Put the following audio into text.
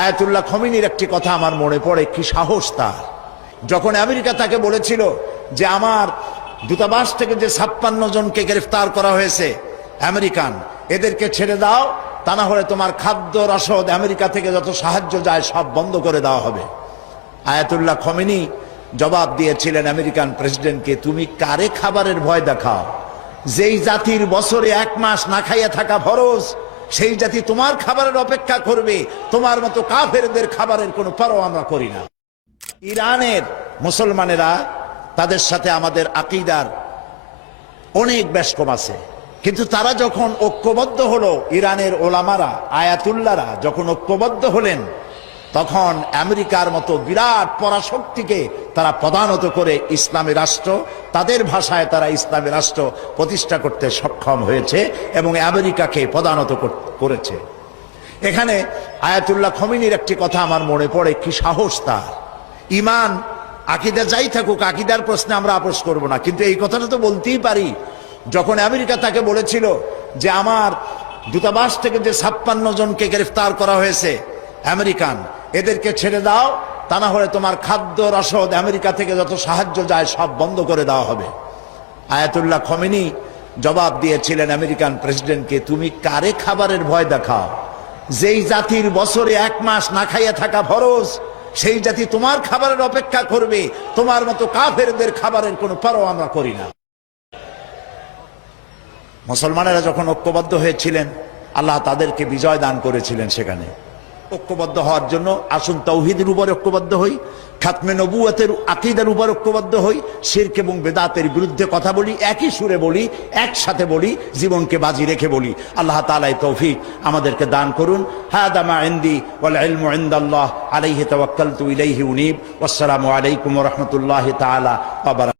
Ayatollah খমিনীর একটি কথা আমার মনে পড়ে, কি সাহস তার। যখন আমেরিকা তাকে বলেছিল যে আমার দূতাবাস থেকে যে 56 জনকে গ্রেফতার করা হয়েছে আমেরিকান, এদেরকে ছেড়ে দাও, তা না হলে তোমার খাদ্য রসদ আমেরিকা থেকে যত সাহায্য যায় সব বন্ধ করে দেওয়া হবে। আয়াতুল্লাহ খমিনী জবাব দিয়েছিলেন আমেরিকান প্রেসিডেন্টকে, তুমি কারে খাবারের ভয় দেখাও? যেই জাতির বছরে 1 মাস না খাইয়া থাকা ফরজ, সেই জাতি তোমার খাবারের অপেক্ষা করবে। তোমার মতো কাফেরদের খাবারের কোনো পরোয়া আমরা করি না। ইরানের মুসলমানেরা, তাদের সাথে আমাদের আকীদার অনেক বেশকম আছে, কিন্তু তারা যখন ঐক্যবদ্ধ হলো, ইরানের ওলামারা আয়াতুল্লাহরা যখন ঐক্যবদ্ধ হলেন, তখন আমেরিকার মতো বিরাট পরাশক্তিকে তারা প্রধানত করে ইসলামী রাষ্ট্র, তাদের ভাষায় তারা ইসলামী রাষ্ট্র প্রতিষ্ঠা করতে সক্ষম হয়েছে এবং আমেরিকাকে প্রধানত করেছে। এখানে আয়াতুল্লাহ খমিনীর একটি কথা আমার মনে পড়ে, কি সাহস তার। ইমান আকীদা যাই থাকুক, আকীদার প্রশ্নে আমরা আপোষ করব না, কিন্তু এই কথাটা তো বলতেই পারি। যখন আমেরিকা তাকে বলেছিল যে আমার দূতাবাস থেকে যে 56 জনকে গ্রেফতার করা হয়েছে আমেরিকান, এদেরকে ছেড়ে দাও, তা না হলে তোমার খাদ্য রসদ আমেরিকা থেকে যত সাহায্য যায় সব বন্ধ করে দেওয়া হবে। আয়াতুল্লাহ খমিনী জবাব দিয়েছিলেন আমেরিকান প্রেসিডেন্টকে, তুমি কারে খাবারের ভয় দেখাও? যেই জাতির বছরে 1 মাস না খাইয়া থাকা ফরজ, সেই জাতি তোমার খাবারের অপেক্ষা করবে। তোমার মতো কাফেরদের খাবারের কোনো পরোয়া আমরা করি না। মুসলমানেরা যখন ঐক্যবদ্ধ হয়েছিলেন, আল্লাহ তাদেরকে বিজয় দান করেছিলেন। সেখানে ঐক্যবদ্ধ হওয়ার জন্য আসুন তাওহীদের উপর ঐক্যবদ্ধ হই, খাতমে নবুয়তের আকীদার উপর ঐক্যবদ্ধ হই, শিরক এবং বেদাতের বিরুদ্ধে কথা বলি, একই সুরে বলি, একসাথে বলি, জীবনকে বাজি রেখে বলি। আল্লাহ তাআলা এই তৌফিক আমাদেরকে দান করুন। হাদা মা ইনদি ওয়াল ইলমু ইনদাল্লাহ আলাইহি তাওয়াক্কালতু ইলাইহি উনীব। ওয়াসসালামু আলাইকুম ওয়া রাহমাতুল্লাহি তাআলা ওয়া বারাকাতুহু।